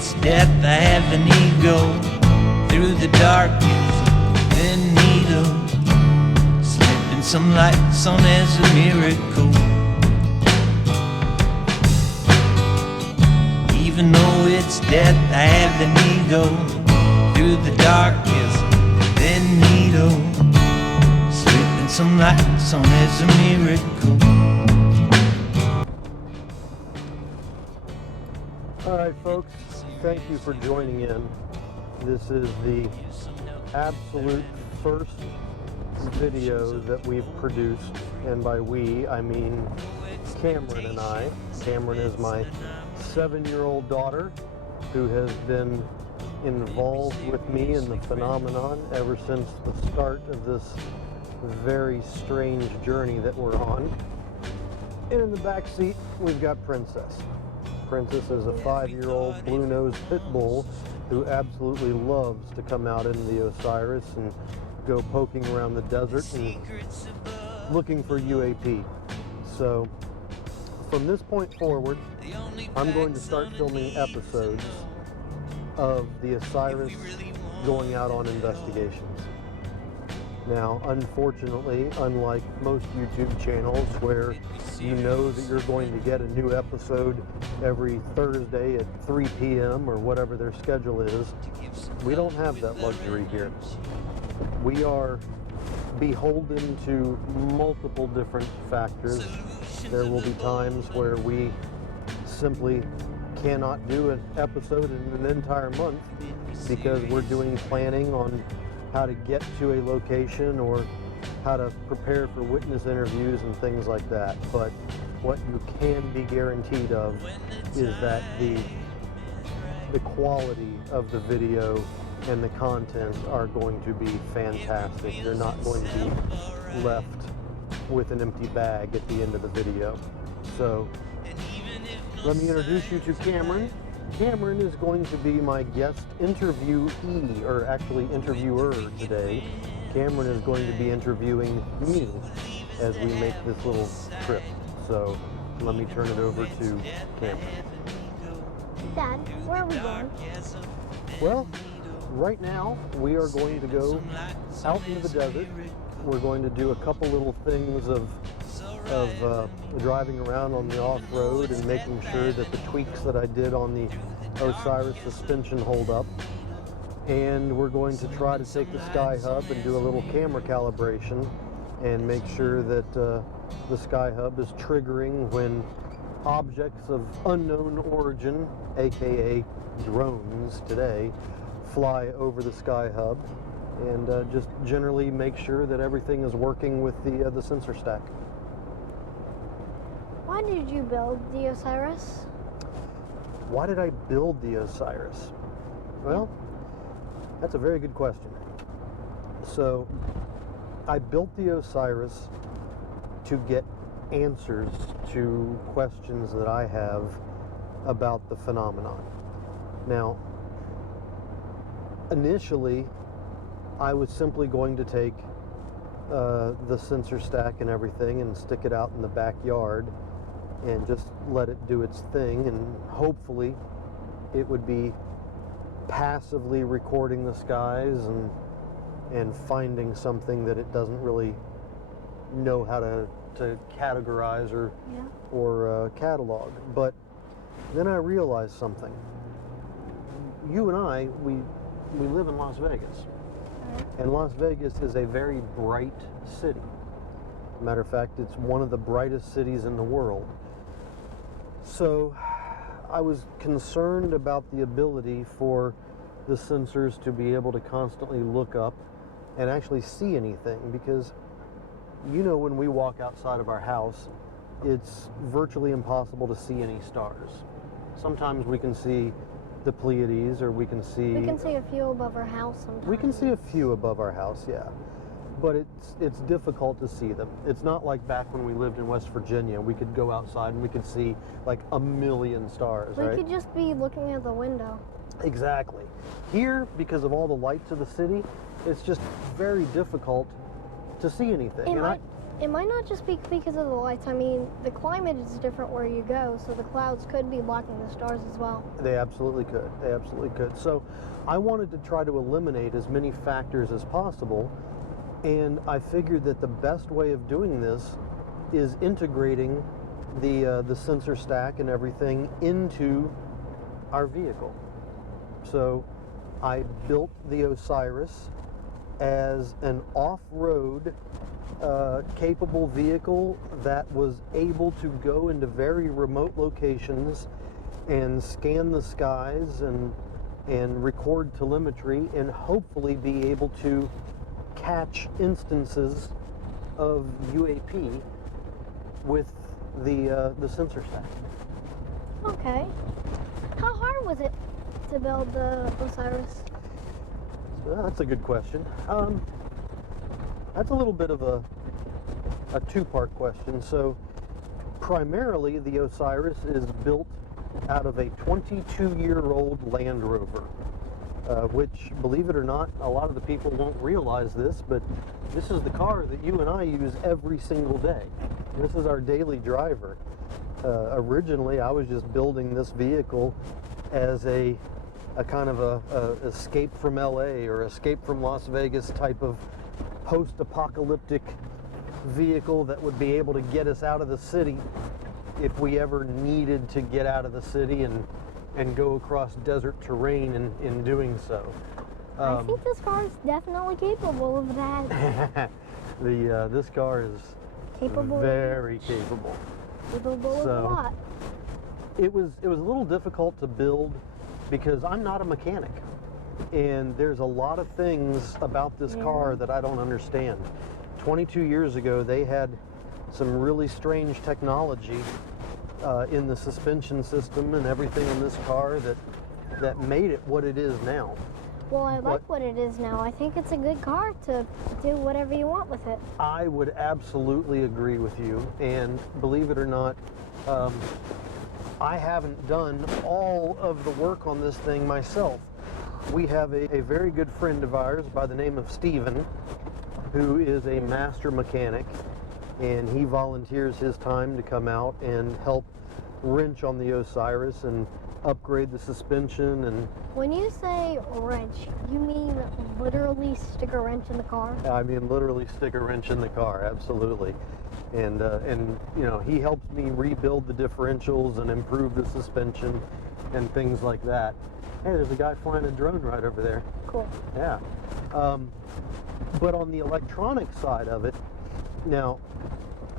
it's death, I have an ego. Through the darkness, then needle, slipping some lights on as a miracle. Even though it's death, I have an ego. Through the darkness, then needle, slipping some lights on as a miracle. Alright folks, thank you for joining in. This is the absolute first video that we've produced, and by we, I mean Kamryn and I. Kamryn is my 7-year-old daughter who has been involved with me in the phenomenon ever since the start of this very strange journey that we're on. And in the back seat, we've got Princess. Princess is a 5-year-old blue-nosed pit bull who absolutely loves to come out into the OSIRIS and go poking around the desert and looking for UAP. So from this point forward, I'm going to start filming episodes of the O.S.I.R.I.S going out on investigations. Now, unfortunately, unlike most YouTube channels where you know that you're going to get a new episode every Thursday at 3 p.m. or whatever their schedule is, we don't have that luxury here. We are beholden to multiple different factors. There will be times where we simply cannot do an episode in an entire month because we're doing planning on how to get to a location or how to prepare for witness interviews and things like that. But what you can be guaranteed of is that the quality of the video and the content are going to be fantastic. You're not going to be left with an empty bag at the end of the video. So let me introduce you to Kamryn. Kamryn is going to be my guest interviewee, or actually interviewer today. Kamryn is going to be interviewing me as we make this little trip. So let me turn it over to Kamryn. Dad, where are we going? Well, right now we are going to go out into the desert. We're going to do a couple little things of driving around on the off-road and making sure that the tweaks that I did on the O.S.I.R.I.S suspension hold up. And we're going to try to take the SkyHub and do a little camera calibration and make sure that the SkyHub is triggering when objects of unknown origin, aka drones today, fly over the SkyHub, and just generally make sure that everything is working with the sensor stack. Why did you build the O.S.I.R.I.S? Why did I build the O.S.I.R.I.S? Well, that's a very good question. So, I built the O.S.I.R.I.S to get answers to questions that I have about the phenomenon. Now, initially, I was simply going to take the sensor stack and everything and stick it out in the backyard and just let it do its thing, and hopefully it would be passively recording the skies and finding something that it doesn't really know how to categorize or catalog. But then I realized something. You and I, we live in Las Vegas. And Las Vegas is a very bright city. Matter of fact, it's one of the brightest cities in the world. So I was concerned about the ability for the sensors to be able to constantly look up and actually see anything, because you know, when we walk outside of our house, it's virtually impossible to see any stars. Sometimes we can see the Pleiades, or we can see a few above our house sometimes. We can see a few above our house, yeah. But it's difficult to see them. It's not like back when we lived in West Virginia. We could go outside and we could see like a million stars, right? We could just be looking at the window. Exactly. Here, because of all the lights of the city, it's just very difficult to see anything. It might not just be because of the lights. I mean, the climate is different where you go, so the clouds could be blocking the stars as well. They absolutely could. They absolutely could. So I wanted to try to eliminate as many factors as possible, and I figured that the best way of doing this is integrating the sensor stack and everything into our vehicle. So I built the OSIRIS as an off-road capable vehicle that was able to go into very remote locations and scan the skies and record telemetry and hopefully be able to catch instances of UAP with the sensor stack. Okay. How hard was it to build the OSIRIS? Well, that's a good question. That's a little bit of a two-part question. So primarily the OSIRIS is built out of a 22-year-old Land Rover, which, believe it or not, a lot of the people won't realize this, but this is the car that you and I use every single day. This is our daily driver. Originally, I was just building this vehicle as a kind of a escape from LA or escape from Las Vegas type of post-apocalyptic vehicle that would be able to get us out of the city if we ever needed to get out of the city and go across desert terrain in doing so. I think this car is definitely capable of that. This car is Capable. very capable. Capable of a lot. It was a little difficult to build because I'm not a mechanic, and there's a lot of things about this car that I don't understand. 22 years ago, they had some really strange technology in the suspension system and everything in this car that made it what it is now. Well, I like what it is now. I think it's a good car to do whatever you want with it. I would absolutely agree with you, and believe it or not, I haven't done all of the work on this thing myself. We have a very good friend of ours by the name of Steven, who is a master mechanic, and he volunteers his time to come out and help wrench on the OSIRIS and upgrade the suspension. And when you say wrench, you mean literally stick a wrench in the car? I mean literally stick a wrench in the car, absolutely. And you know, he helps me rebuild the differentials and improve the suspension and things like that. Hey, there's a guy flying a drone right over there. Cool. Yeah. But on the electronic side of it, now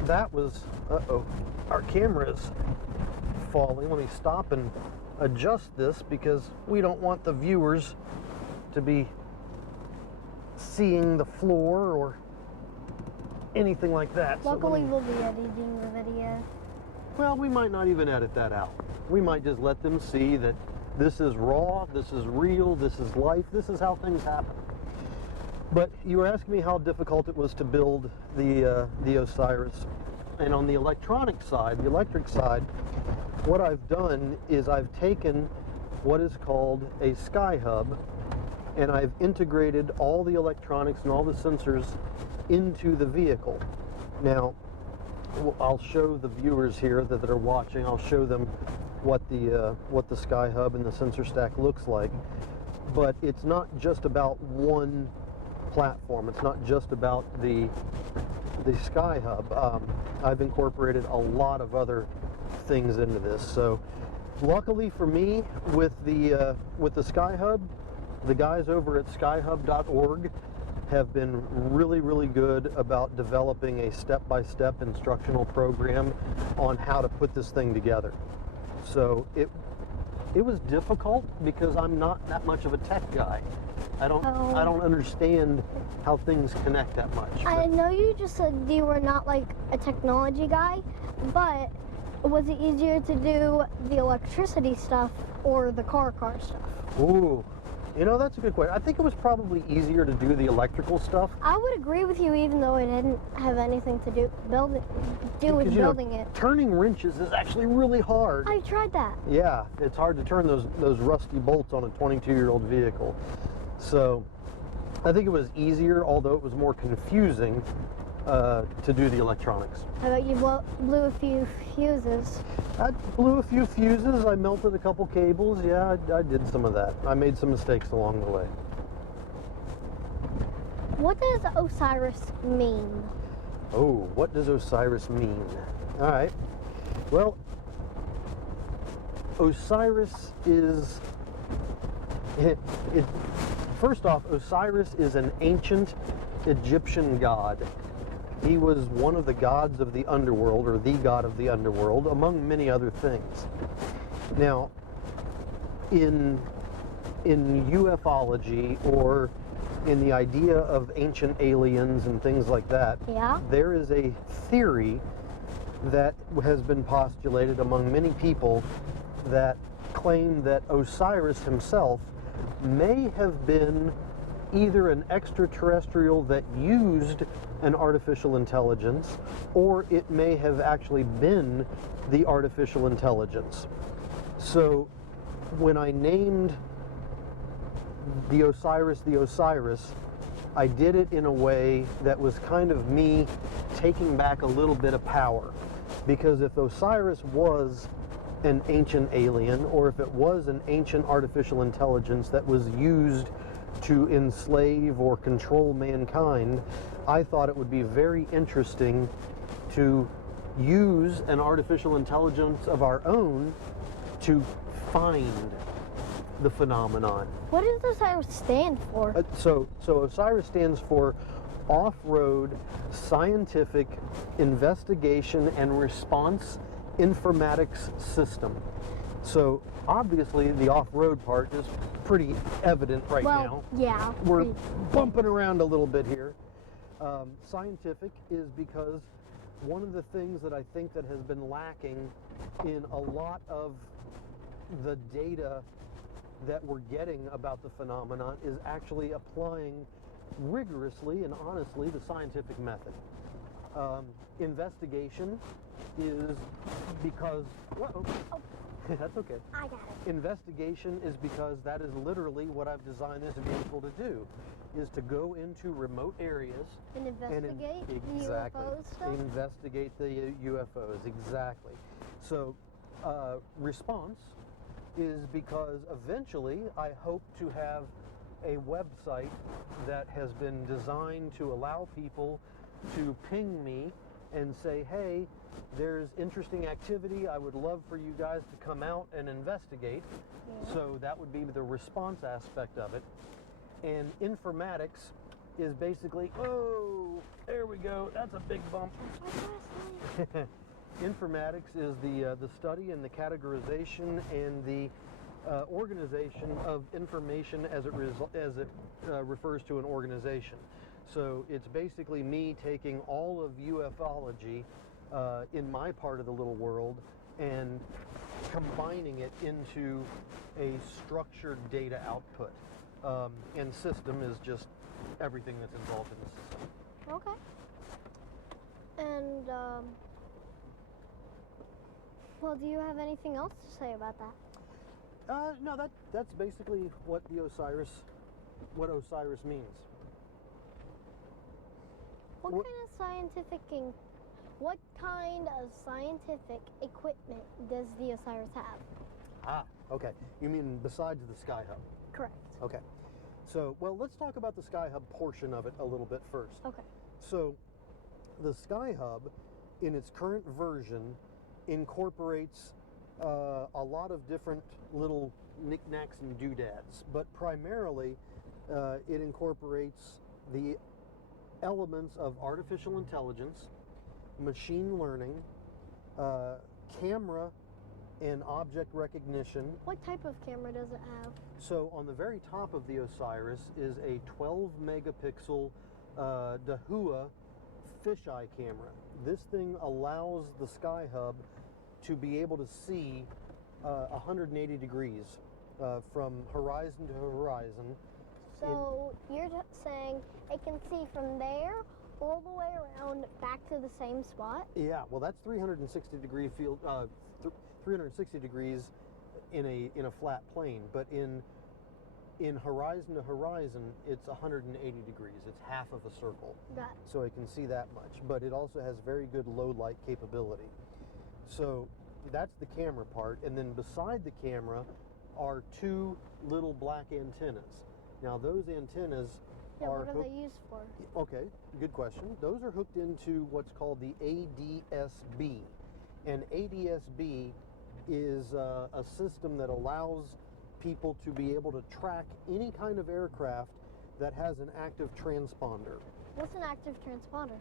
that was, our camera is falling. Let me stop and adjust this because we don't want the viewers to be seeing the floor or anything like that. Luckily, we'll be editing the video. Well, we might not even edit that out. We might just let them see that this is raw, this is real, this is life, this is how things happen. But you were asking me how difficult it was to build the OSIRIS. And on the electronic side, the electric side, what I've done is I've taken what is called a SkyHub, and I've integrated all the electronics and all the sensors into the vehicle. Now, I'll show the viewers here that are watching, I'll show them what the SkyHub and the sensor stack looks like. But it's not just about one platform. It's not just about the SkyHub. I've incorporated a lot of other things into this. So luckily for me, with the SkyHub, the guys over at SkyHub.org have been really good about developing a step-by-step instructional program on how to put this thing together. So it was difficult because I'm not that much of a tech guy. I don't understand how things connect that much. I know you just said you were not like a technology guy, but was it easier to do the electricity stuff or the car stuff? Ooh, you know, that's a good question. I think it was probably easier to do the electrical stuff. I would agree with you, even though it didn't have anything to do with building it. Turning wrenches is actually really hard. I tried that. Yeah, it's hard to turn those rusty bolts on a 22-year-old vehicle. So I think it was easier, although it was more confusing to do the electronics. I bet you blew a few fuses. I blew a few fuses, I melted a couple cables, yeah, I did some of that. I made some mistakes along the way. What does OSIRIS mean? Oh, what does OSIRIS mean? All right, well, OSIRIS is, first off, OSIRIS is an ancient Egyptian god. He was one of the gods of the underworld, or the god of the underworld, among many other things. Now, in ufology, or in the idea of ancient aliens and things like that, Yeah? there is a theory that has been postulated among many people that claim that Osiris himself may have been either an extraterrestrial that used an artificial intelligence, or it may have actually been the artificial intelligence. So when I named the OSIRIS, I did it in a way that was kind of me taking back a little bit of power. Because if Osiris was an ancient alien, or if it was an ancient artificial intelligence that was used to enslave or control mankind, I thought it would be very interesting to use an artificial intelligence of our own to find the phenomenon. What does OSIRIS stand for? So OSIRIS stands for Off-Road Scientific Investigation and Response Informatics System. So obviously the off-road part is pretty evident right now. Yeah. We're bumping around a little bit here. Scientific is because one of the things that I think that has been lacking in a lot of the data that we're getting about the phenomenon is actually applying rigorously and honestly the scientific method. Investigation is because, that's okay. I got it. Investigation is because that is literally what I've designed this vehicle to do, is to go into remote areas And investigate the exactly, UFO stuff? investigate the UFOs, exactly. So response is because eventually I hope to have a website that has been designed to allow people to ping me and say, hey, there's interesting activity, I would love for you guys to come out and investigate. Yeah. So that would be the response aspect of it. And informatics is basically, oh, there we go, that's a big bump. Informatics is the study and the categorization and the organization of information as it refers to an organization. So it's basically me taking all of ufology in my part of the little world and combining it into a structured data output. And system is just everything that's involved in the system. Okay. And, well, do you have anything else to say about that? No, that's basically what OSIRIS means. What kind of scientific equipment does the OSIRIS have? Ah, okay. You mean besides the SkyHub? Correct. Okay. So, well, let's talk about the SkyHub portion of it a little bit first. Okay. So, the SkyHub, in its current version, incorporates a lot of different little knickknacks and doodads, but primarily it incorporates the elements of artificial intelligence, machine learning, camera and object recognition. What type of camera does it have? So on the very top of the OSIRIS is a 12 megapixel Dahua fisheye camera. This thing allows the SkyHub to be able to see 180 degrees from horizon to horizon. So you're saying it can see from there all the way around back to the same spot? Yeah, well, that's 360 degree field, 360 degrees in a flat plane. But in In horizon to horizon, it's 180 degrees. It's half of a circle. Got it. So it can see that much. But it also has very good low light capability. So that's the camera part. And then beside the camera are two little black antennas. Now those antennas Yeah, are what are they used for? Okay, good question. Those are hooked into what's called the ADS-B. And ADS-B is a system that allows people to be able to track any kind of aircraft that has an active transponder. What's an active transponder?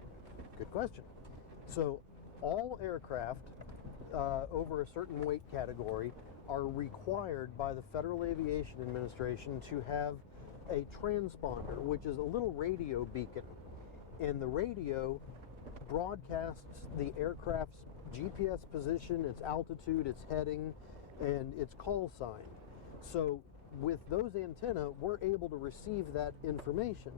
Good question. So all aircraft over a certain weight category are required by the Federal Aviation Administration to have a transponder, which is a little radio beacon. And the radio broadcasts the aircraft's GPS position, its altitude, its heading, and its call sign. So with those antennae, we're able to receive that information.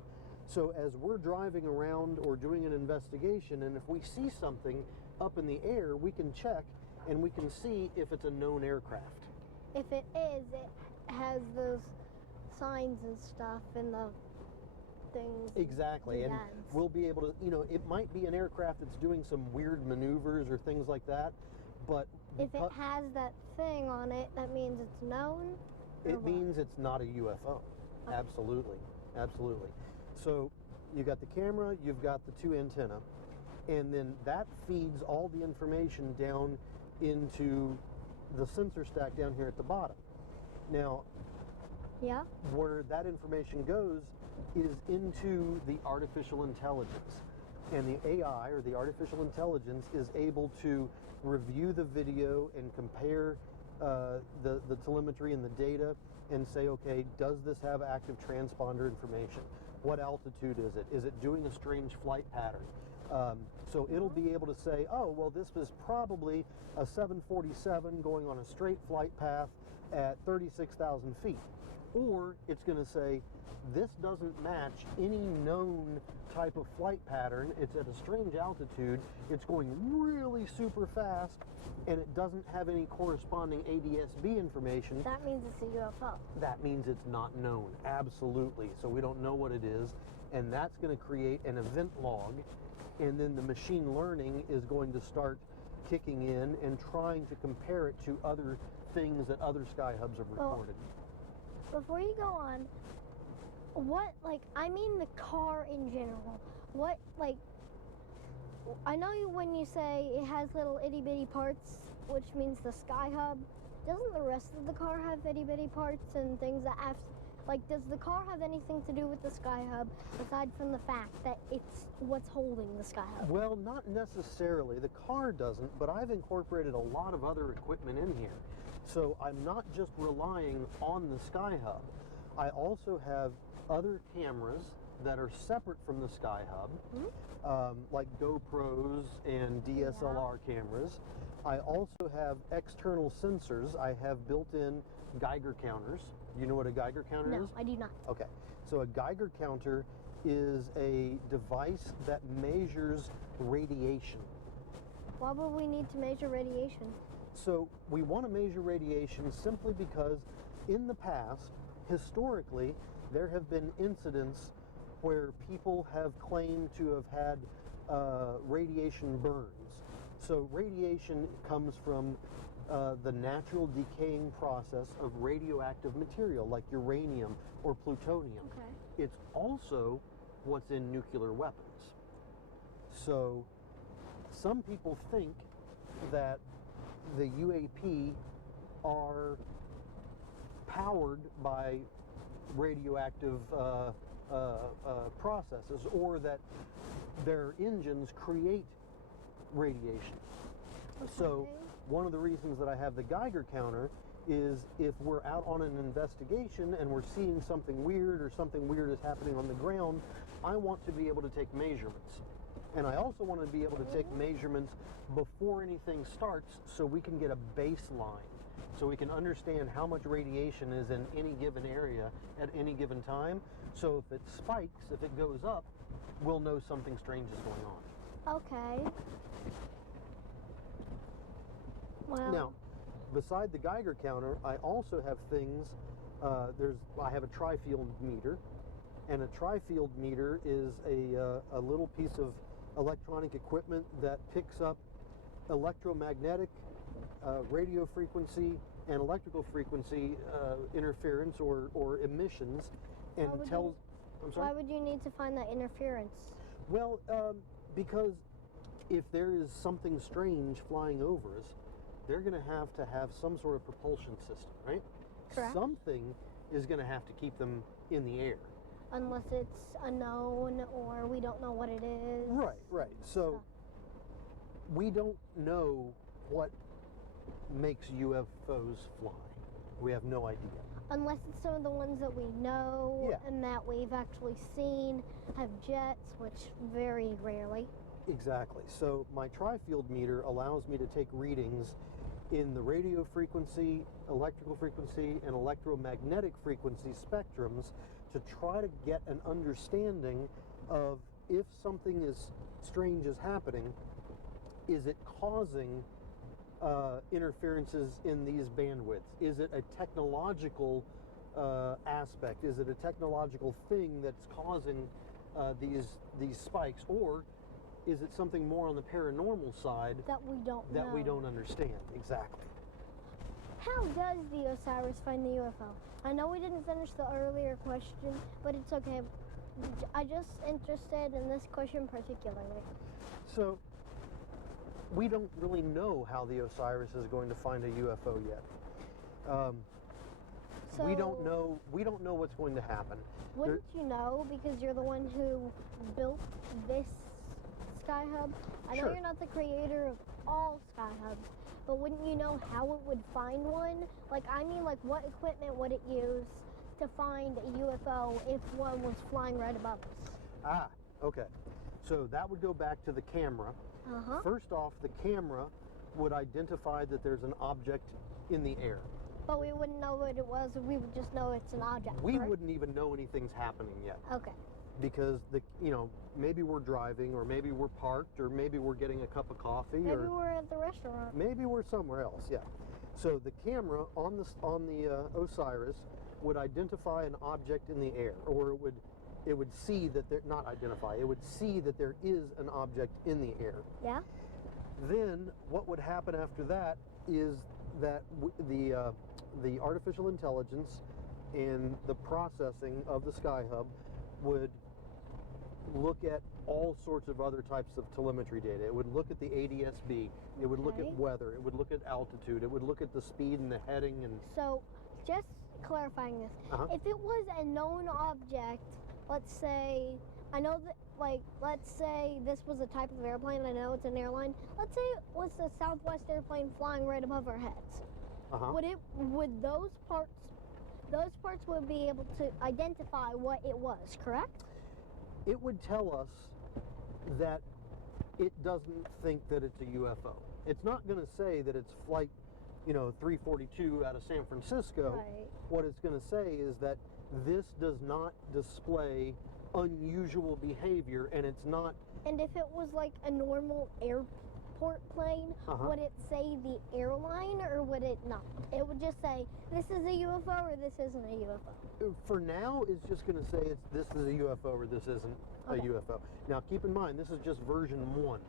So as we're driving around or doing an investigation, and if we see something up in the air, we can check and we can see if it's a known aircraft. If it is, it has those signs and stuff and the things. Exactly, and Dads. we'll be able to, you know, it might be an aircraft that's doing some weird maneuvers or things like that, but If it has that thing on it, that means it's known? or it what? means it's not a UFO. Absolutely, absolutely. So you got the camera, you've got the two antenna, and then that feeds all the information down into the sensor stack down here at the bottom. Now, Yeah? where that information goes is into the artificial intelligence. And the AI, or the artificial intelligence, is able to review the video and compare the telemetry and the data and say, okay, does this have active transponder information? What altitude is it? Is it doing a strange flight pattern? So it'll be able to say, oh, well, this was probably a 747 going on a straight flight path at 36,000 feet. Or it's going to say, this doesn't match any known type of flight pattern. It's at a strange altitude. It's going really super fast, and it doesn't have any corresponding ADS-B information. That means it's a UFO. That means it's not known. Absolutely. So we don't know what it is, and that's going to create an event log, and then the machine learning is going to start kicking in and trying to compare it to other things that other SkyHubs have recorded. Before you go on, what, like, I mean the car in general. What, like, I know when you say it has little itty bitty parts, which means the SkyHub, doesn't the rest of the car have itty bitty parts and things that have, like, does the car have anything to do with the SkyHub aside from the fact that it's what's holding the SkyHub? Well, not necessarily. The car doesn't, but I've incorporated a lot of other equipment in here. So I'm not just relying on the SkyHub. I also have other cameras that are separate from the SkyHub, like GoPros and DSLR cameras. I also have external sensors. I have built-in Geiger counters. You know what a Geiger counter is? No, I do not. Okay, so a Geiger counter is a device that measures radiation. Why would we need to measure radiation? So we want to measure radiation simply because in the past, historically, there have been incidents where people have claimed to have had radiation burns. So radiation comes from the natural decaying process of radioactive material like uranium or plutonium. Okay. It's also what's in nuclear weapons. So some people think that the UAP are powered by radioactive processes, or that their engines create radiation. So one of the reasons that I have the Geiger counter is if we're out on an investigation and we're seeing something weird or something weird is happening on the ground, I want to be able to take measurements. And I also want to be able to take measurements before anything starts so we can get a baseline, so we can understand how much radiation is in any given area at any given time. So if it spikes, if it goes up, we'll know something strange is going on. Okay. Well, Now, beside the Geiger counter, I also have things I have a Trifield meter, and a Trifield meter is a little piece of electronic equipment that picks up electromagnetic, radio frequency, and electrical frequency interference or emissions, and tells. I'm sorry? Why would you need to find that interference? Well, because if there is something strange flying over us, they're going to have some sort of propulsion system, right? Correct. Something is going to have to keep them in the air. Unless it's unknown or we don't know what it is. Right. So we don't know what makes UFOs fly. We have no idea. Unless it's some of the ones that we know Yeah. and that we've actually seen have jets, which very rarely. Exactly. So my Trifield meter allows me to take readings in the radio frequency, electrical frequency, and electromagnetic frequency spectrums to try to get an understanding of if something is strange is happening, is it causing interferences in these bandwidths? Is it a technological aspect? Is it a technological thing that's causing these spikes, or is it something more on the paranormal side That we don't know. that we don't understand? Exactly. How does the OSIRIS find the UFO? I know we didn't finish the earlier question, but it's okay. I'm just interested in this question particularly. So we don't really know how the OSIRIS is going to find a UFO yet. So we don't know what's going to happen. Wouldn't you know, because you're the one who built this SkyHub? I know Sure. you're not the creator of all SkyHubs, but wouldn't you know how it would find one? Like, I mean, like, what equipment would it use to find a UFO if one was flying right above us? Okay. So that would go back to the camera. Uh-huh. First off, the camera would identify that there's an object in the air. But we wouldn't know what it was, we would just know it's an object. We correct? wouldn't even know anything's happening yet. Okay. Because maybe we're driving, or maybe we're parked, or maybe we're getting a cup of coffee, Maybe or we're at the restaurant. maybe we're somewhere else. Yeah. So the camera on the OSIRIS would identify an object in the air, or it would see that it would see that there is an object in the air. Yeah? Then what would happen after that is that the artificial intelligence and the processing of the SkyHub would look at all sorts of other types of telemetry data. It would look at the ADS-B, it would look at Okay. weather, it would look at altitude, it would look at the speed and the heading, and So, just clarifying this. Uh-huh. If it was a known object, let's say, I know that, like, let's say this was a type of airplane, I know it's an airline. Let's say it was a Southwest airplane flying right above our heads. Would those parts would be able to identify what it was, correct? it would tell us that it doesn't think that it's a UFO. It's not going to say that it's flight, 342 out of San Francisco. Right. What it's going to say is that this does not display unusual behavior, and it's not. And if it was like a normal airport plane, Uh-huh. would it say the airline or would it not? It would just say, this is a UFO or this isn't a UFO. For now, it's just going to say this is a UFO or this isn't a Okay. UFO. Now, keep in mind, this is just version 1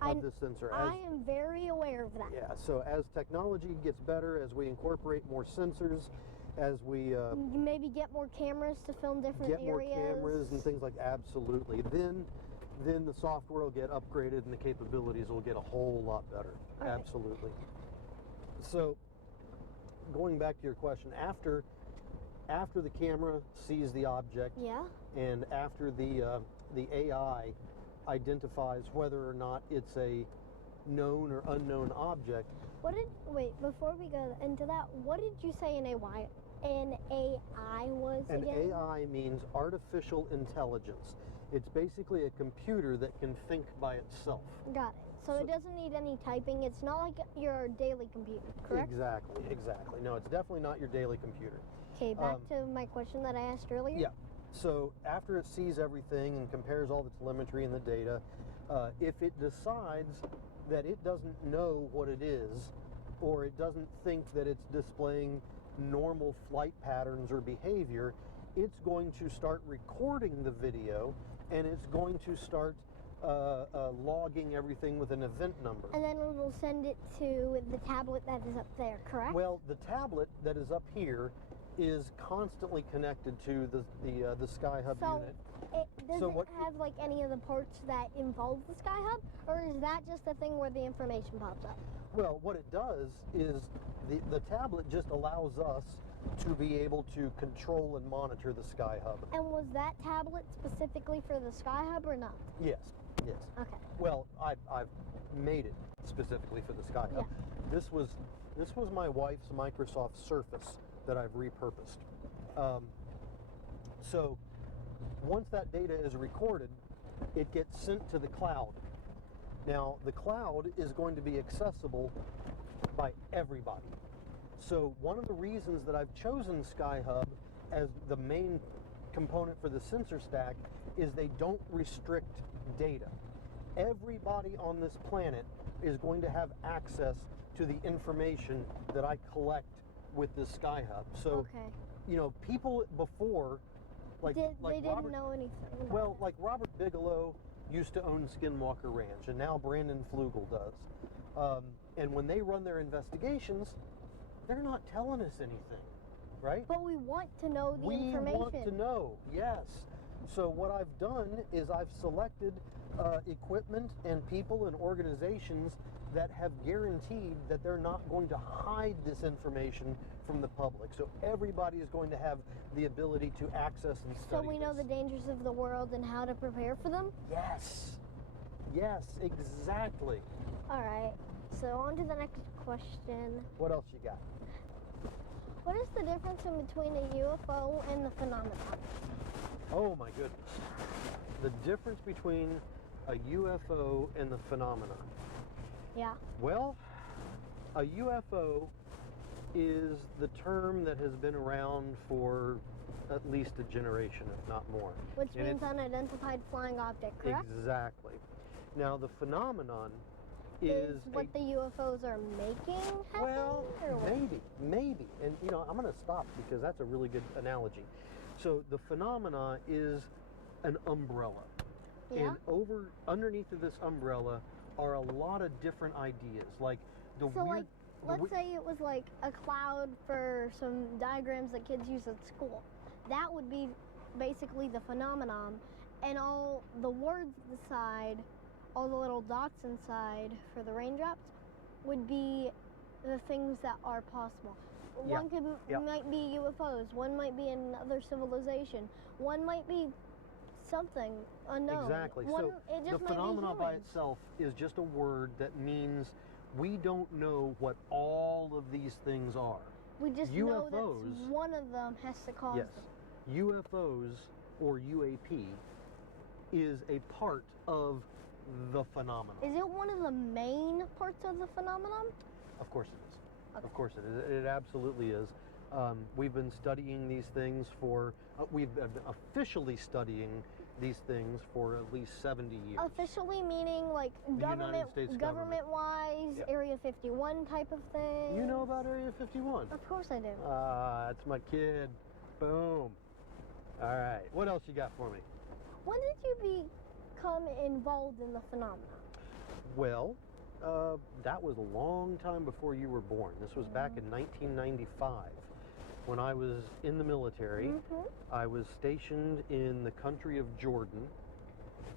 of this sensor. I am very aware of that. Yeah, so as technology gets better, as we incorporate more sensors, as we You maybe get more cameras to film different get more areas. cameras and things like absolutely, then the software will get upgraded and the capabilities will get a whole lot better. All right. Absolutely. So, going back to your question, after the camera sees the object, Yeah. and after the AI identifies whether or not it's a known or unknown object. Wait, before we go into that, what did you say an AI was An again? AI means artificial intelligence. It's basically a computer that can think by itself. Got it. So it doesn't need any typing. It's not like your daily computer, correct? Exactly. No, it's definitely not your daily computer. Okay, back to my question that I asked earlier. Yeah. So after it sees everything and compares all the telemetry and the data, if it decides that it doesn't know what it is, or it doesn't think that it's displaying normal flight patterns or behavior, it's going to start recording the video, and it's going to start logging everything with an event number. And then we'll send it to the tablet that is up there, correct? Well, the tablet that is up here is constantly connected to the SkyHub unit. Does it have like any of the parts that involve the SkyHub, or is that just a thing where the information pops up? Well, what it does is the tablet just allows us to be able to control and monitor the SkyHub. And was that tablet specifically for the SkyHub or not? Yes, yes. Okay. Well, I've made it specifically for the SkyHub. Yeah. This was my wife's Microsoft Surface that I've repurposed. So once that data is recorded, it gets sent to the cloud. Now, the cloud is going to be accessible by everybody. So one of the reasons that I've chosen SkyHub as the main component for the sensor stack is they don't restrict data. Everybody on this planet is going to have access to the information that I collect with this SkyHub. So, okay. You know, people before, they didn't know anything about well, it. like Robert Bigelow used to own Skinwalker Ranch, and now Brandon Flugel does. And when they run their investigations, they're not telling us anything, right? But we want to know the information. We want to know, yes. So what I've done is I've selected equipment and people and organizations that have guaranteed that they're not going to hide this information from the public. So everybody is going to have the ability to access and study So we know this. the dangers of the world and how to prepare for them? Yes. Yes, exactly. All right. So on to the next question. What else you got? What is the difference in between a UFO and the phenomenon? Oh my goodness. The difference between a UFO and the phenomenon. Yeah. Well, a UFO is the term that has been around for at least a generation, if not more. Which And means unidentified flying object, correct? Exactly. Now, the phenomenon is what the UFOs are making happen? well, or what? maybe. And, you know, I'm going to stop because that's a really good analogy. So the phenomena is an umbrella. Yeah. And underneath of this umbrella are a lot of different ideas. Like the So, weird... let's say it was like a cloud for some diagrams that kids use at school. That would be basically the phenomenon. And all the words inside, all the little dots inside for the raindrops would be the things that are possible. Yeah. One Yeah. might be UFOs. One might be another civilization. One might be something unknown. Exactly. One, So it just the might be phenomena by humans. itself is just a word that means we don't know what all of these things are. We just know that UFOs one of them has to cause Yes. them. UFOs or UAP is a part of the phenomenon. Is it one of the main parts of the phenomenon? Of course it is. Okay. Of course it is. It absolutely is. We've been studying these things we've been officially studying these things for at least 70 years. Officially meaning like The United States government. government-wise, Yep. Area 51 type of thing. You know about Area 51? Of course I do. That's my kid. Boom. All right. What else you got for me? When did you become involved in the phenomenon? Well, that was a long time before you were born. This was back in 1995 when I was in the military. Mm-hmm. I was stationed in the country of Jordan,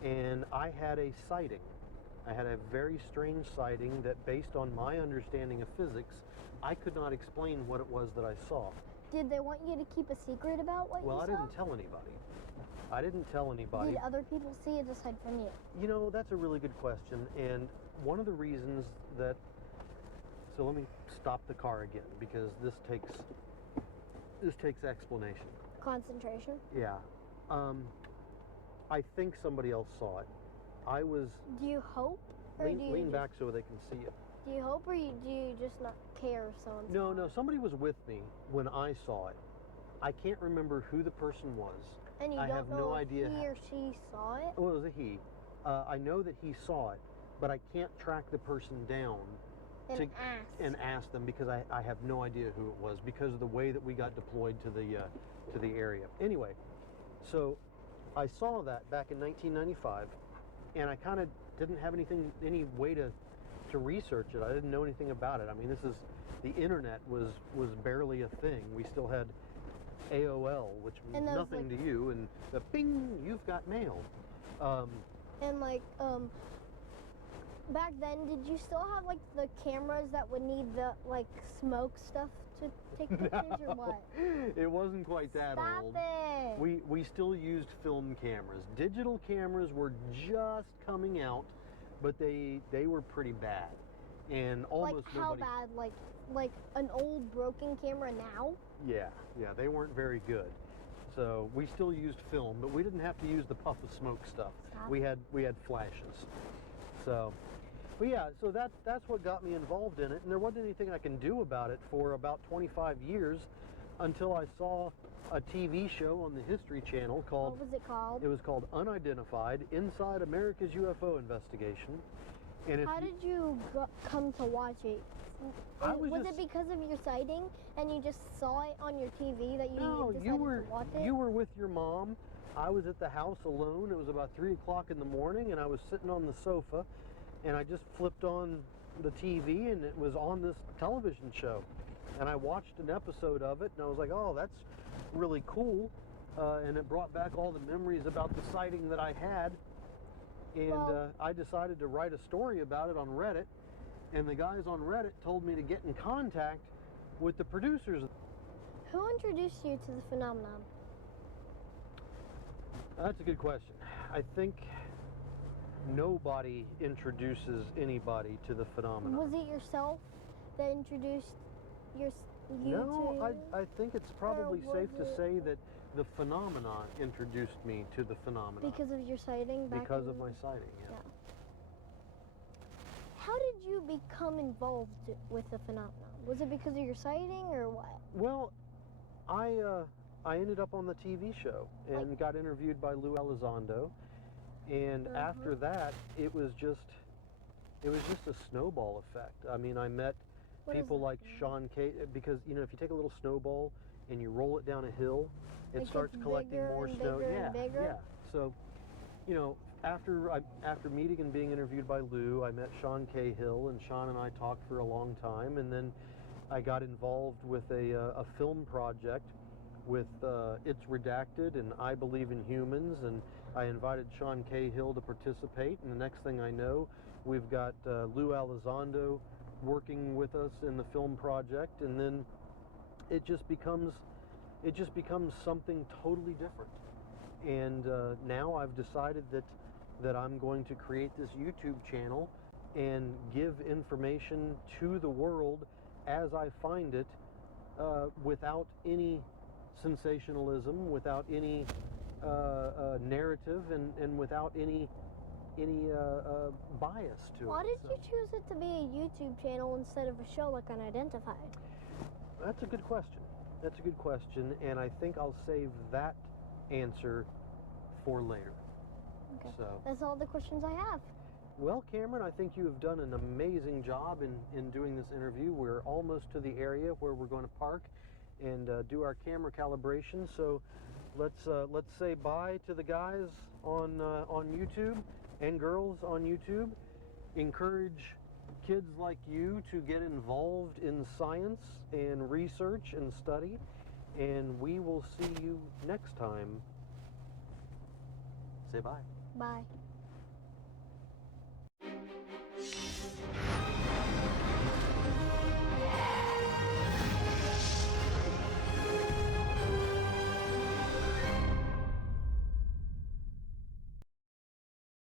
and I had a sighting. I had a very strange sighting that, based on my understanding of physics, I could not explain what it was that I saw. Did they want you to keep a secret about what Well, you I saw? didn't tell anybody. I didn't tell anybody. Did other people see it aside from you? You know, that's a really good question, and one of the reasons that... So let me stop the car again, because this takes explanation. Concentration? Yeah. I think somebody else saw it. I was... Do you hope? Or do you Lean just, back so they can see it. Do you hope or do you just not care if someone saw No, it? somebody was with me when I saw it. I can't remember who the person was. And you I don't have know no if idea he how- or she saw it? Well, it was a he. I know that he saw it, but I can't track the person down and ask them, because I have no idea who it was, because of the way that we got deployed to the area. Anyway, so I saw that back in 1995, and I kind of didn't have any way to research it. I didn't know anything about it. I mean, the internet was barely a thing. We still had AOL, which means nothing to you, and the ping, you've got mail. And like back then, did you still have like the cameras that would need the like smoke stuff to take pictures or what? It wasn't quite that old. Stop it! We still used film cameras. Digital cameras were just coming out, but they were pretty bad, and almost like how bad? Like an old broken camera now? Yeah, they weren't very good. So we still used film, but we didn't have to use the puff of smoke stuff. Stop. We had flashes. So, but yeah, so that's what got me involved in it, and there wasn't anything I can do about it for about 25 years until I saw a TV show on the History Channel called... What was it called? It was called Unidentified: Inside America's UFO Investigation. And how did you come to watch it? Was it because of your sighting and you just saw it on your TV that you decided to watch it? You were with your mom. I was at the house alone. It was about 3 o'clock in the morning, and I was sitting on the sofa, and I just flipped on the TV, and it was on this television show. And I watched an episode of it, and I was like, oh, that's really cool. And it brought back all the memories about the sighting that I had. And I decided to write a story about it on Reddit, and the guys on Reddit told me to get in contact with the producers. Who introduced you to the phenomenon? That's a good question. I think nobody introduces anybody to the phenomenon. Was it yourself that introduced you No, I think it's probably safe to it- say that the phenomenon introduced me to the phenomenon. Because of your sighting? Because of my sighting, yeah. How did you become involved with the phenomenon? Was it because of your sighting or what? Well, I ended up on the TV show and got interviewed by Lou Elizondo, and after that, it was just a snowball effect. I mean, I met people like Sean K, because if you take a little snowball and you roll it down a hill, it starts collecting more snow. Yeah. So, after meeting and being interviewed by Lou, I met Sean Cahill, and Sean and I talked for a long time, and then I got involved with a film project with It's Redacted and I Believe in Humans, and I invited Sean Cahill to participate, and the next thing I know, we've got Lou Elizondo working with us in the film project, and then it just becomes something totally different. And now I've decided that I'm going to create this YouTube channel and give information to the world as I find it, without any sensationalism, without any narrative, and without any bias to it. Why did you choose it to be a YouTube channel instead of a show like Unidentified? That's a good question. And I think I'll save that answer for later. Okay. So that's all the questions I have. Well, Kamryn, I think you have done an amazing job in doing this interview. We're almost to the area where we're going to park and do our camera calibration. So let's say bye to the guys on YouTube and girls on YouTube. Encourage kids like you to get involved in science and research and study, and we will see you next time. Say bye. Bye.